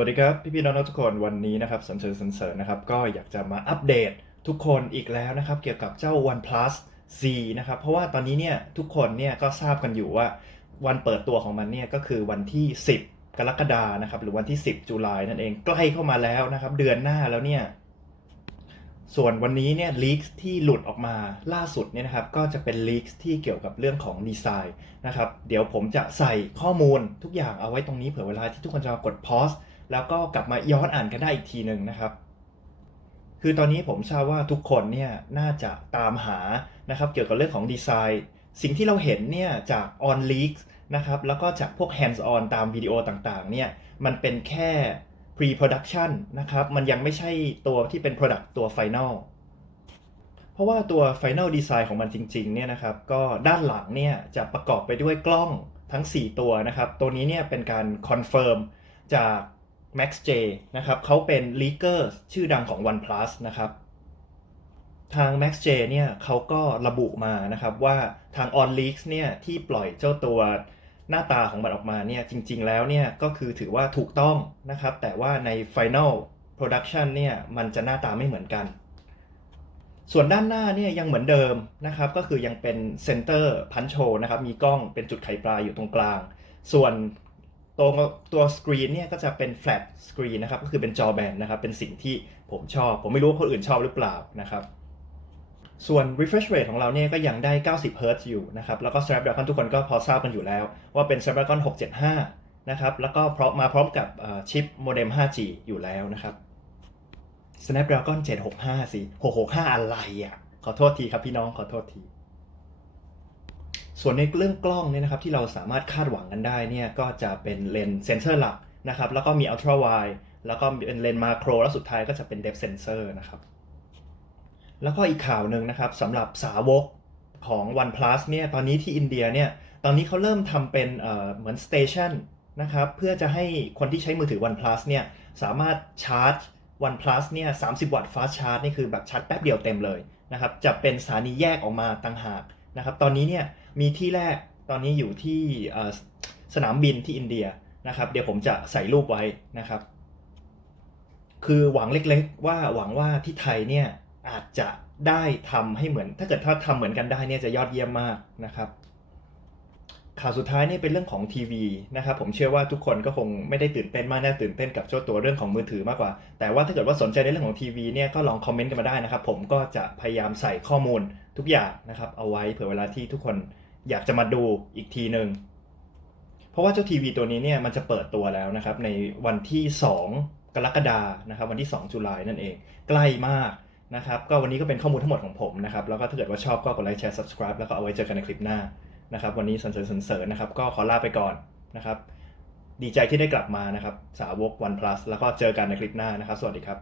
วัสดีครับ พี่พี่ๆน้องๆทุกคนวันนี้นะครับสันเสริญสันเสริญนะครับ ก็อยากจะมาอัปเดตทุกคนอีกแล้วนะครับ เกี่ยวกับเจ้า OnePlus Z นะครับ เพราะว่าตอนนี้เนี่ยทุกคนเนี่ยก็ทราบกันอยู่ว่าวันเปิดตัวของมันเนี่ยก็คือวันที่ 10 กรกฎานะครับ หรือวันที่ 10จุลายนั่นเองใกล้เข้ามาแล้วนะครับ เดือนหน้าแล้วเนี่ยส่วนวันนี้เนี่ยลีกที่หลุดออกมาล่าสุดเนี่ยนะครับก็จะเป็นลีกที่เกี่ยวกับเรื่องของดีไซน์นะครับเดี๋ยวผมจะใส่ข้อมูลทุกอย่างเอาไว้ตรงนี้เผื่อเวลาที่ทุกคนจะมากดพอส แล้วก็กลับมาย้อนอ่านกันได้อีกทีหนึ่งนะครับ คือตอนนี้ผมทราบว่าทุกคนเนี่ยน่าจะตามหานะครับเกี่ยวกับเรื่องของดีไซน์สิ่งที่เราเห็นเนี่ยจาก on leaks นะครับแล้วก็จากพวก hands on ตามวิดีโอต่างๆเนี่ยมันเป็นแค่ pre-production นะครับมันยังไม่ใช่ตัวที่เป็น product ตัว final เพราะว่าตัว final design ของมันจริงๆเนี่ยนะครับก็ด้านหลังเนี่ยจะประกอบไปด้วยกล้องทั้ง 4 ตัวนะครับ ตัวนี้เนี่ยเป็นการ confirm จาก Max J นะครับเขาเป็น leaker ชื่อดังของ OnePlus นะครับ ทาง Max J เนี่ยเขาก็ระบุมานะครับว่าทาง On Leaks เนี่ยที่ปล่อยเจ้าตัวหน้าตาของมันออกมาเนี่ยจริงๆแล้วเนี่ยก็คือถือว่าถูกต้องนะครับ แต่ว่าใน Final Production เนี่ยมันจะหน้าตาไม่เหมือนกัน ส่วนด้านหน้าเนี่ยยังเหมือนเดิมนะครับ ก็คือยังเป็นเซนเตอร์พันโชนะครับ มีกล้องเป็นจุดไข่ปลาอยู่ตรงกลาง ส่วน ตัวตัวสกรีนเนี่ยก็จะเป็น flat screen นะครับก็คือเป็นจอแบนนะครับเป็นสิ่งที่ผมชอบ ผมไม่รู้ว่าคนอื่นชอบหรือเปล่านะครับส่วน refresh rate ของเราเนี่ยก็ยังได้ 90 Hz อยู่นะครับแล้วก็ Snapdragon ทุกคนก็พอทราบกันอยู่แล้ว ว่าเป็น Snapdragon 675 นะครับแล้วก็พร้อมมาพร้อมกับชิปโมเด็ม 5G อยู่แล้วนะครับ Snapdragon 765 สิ 665 อะไรอะ ขอโทษทีครับพี่น้องขอโทษที ส่วนในเรื่องกล้องเนี่ยนะครับที่เราสามารถคาดหวังกันได้เนี่ยก็จะเป็นเลนส์เซนเซอร์หลักนะครับแล้วก็มี ultra wide แล้วก็เป็นเลนส์มาโครแล้วสุดท้ายก็จะเป็น depth sensor นะครับแล้วก็อีกข่าวหนึ่งนะครับสำหรับสาวกของ OnePlus เนี่ยตอนนี้ที่อินเดียเนี่ยตอนนี้เขาเริ่มทำเป็นเเหมือนสเตชันนะครับเพื่อจะให้คนที่ใช้มือถือ OnePlus เนี่ยสามารถชาร์จ OnePlus เนี่ย30 วัตต์ fast charge นี่คือแบบชาร์จแป๊บเดียวเต็มเลยนะครับจะเป็นสถานีแยกออกมาต่างหาก นะครับตอนนี้เนี่ยมีที่แรกตอนนี้อยู่ที่สนามบินที่อินเดียนะครับเดี๋ยวผมจะใส่รูปไว้นะครับ คือหวังเล็กๆ ว่าหวังว่าที่ไทยเนี่ยอาจจะได้ทำให้เหมือน ถ้าเกิดถ้าทำเหมือนกันได้เนี่ยจะยอดเยี่ยมมากนะครับ ข่าวสุดท้ายนี่เป็นเรื่องของทีวีนะครับผมเชื่อว่าทุกคนก็คงไม่ได้ตื่นเต้นมากน่าตื่นเต้นกับเจ้าตัวเรื่องของมือถือมากกว่า แต่ว่าถ้าเกิดว่าสนใจในเรื่องของทีวีเนี่ยก็ลองคอมเมนต์กันมาได้นะครับผมก็จะพยายามใส่ข้อมูลทุกอย่างนะครับเอาไว้เผื่อเวลาที่ทุกคนอยากจะมาดูอีกทีหนึ่งเพราะว่าเจ้าทีวีตัวนี้เนี่ยมันจะเปิดตัวแล้วนะครับในวันที่ 2 กรกฎานะครับวันที่ 2 จุลายนั่นเอง ใกล้มากนะครับก็วันนี้ก็เป็นข้อมูลทั้งหมดของผมนะครับแล้วก็ถ้าเกิดว่าชอบก็กดไลค์แชร์ subscribe แล้วก็เอาไว้เจอกันในคลิปหน้า นะครับ วันนี้สันเสริญสนเสริญนะครับ ก็ขอลาไปก่อนนะครับ ดีใจที่ได้กลับมานะครับ สาวก OnePlus แล้วก็เจอกันในคลิปหน้านะครับ สวัสดีครับ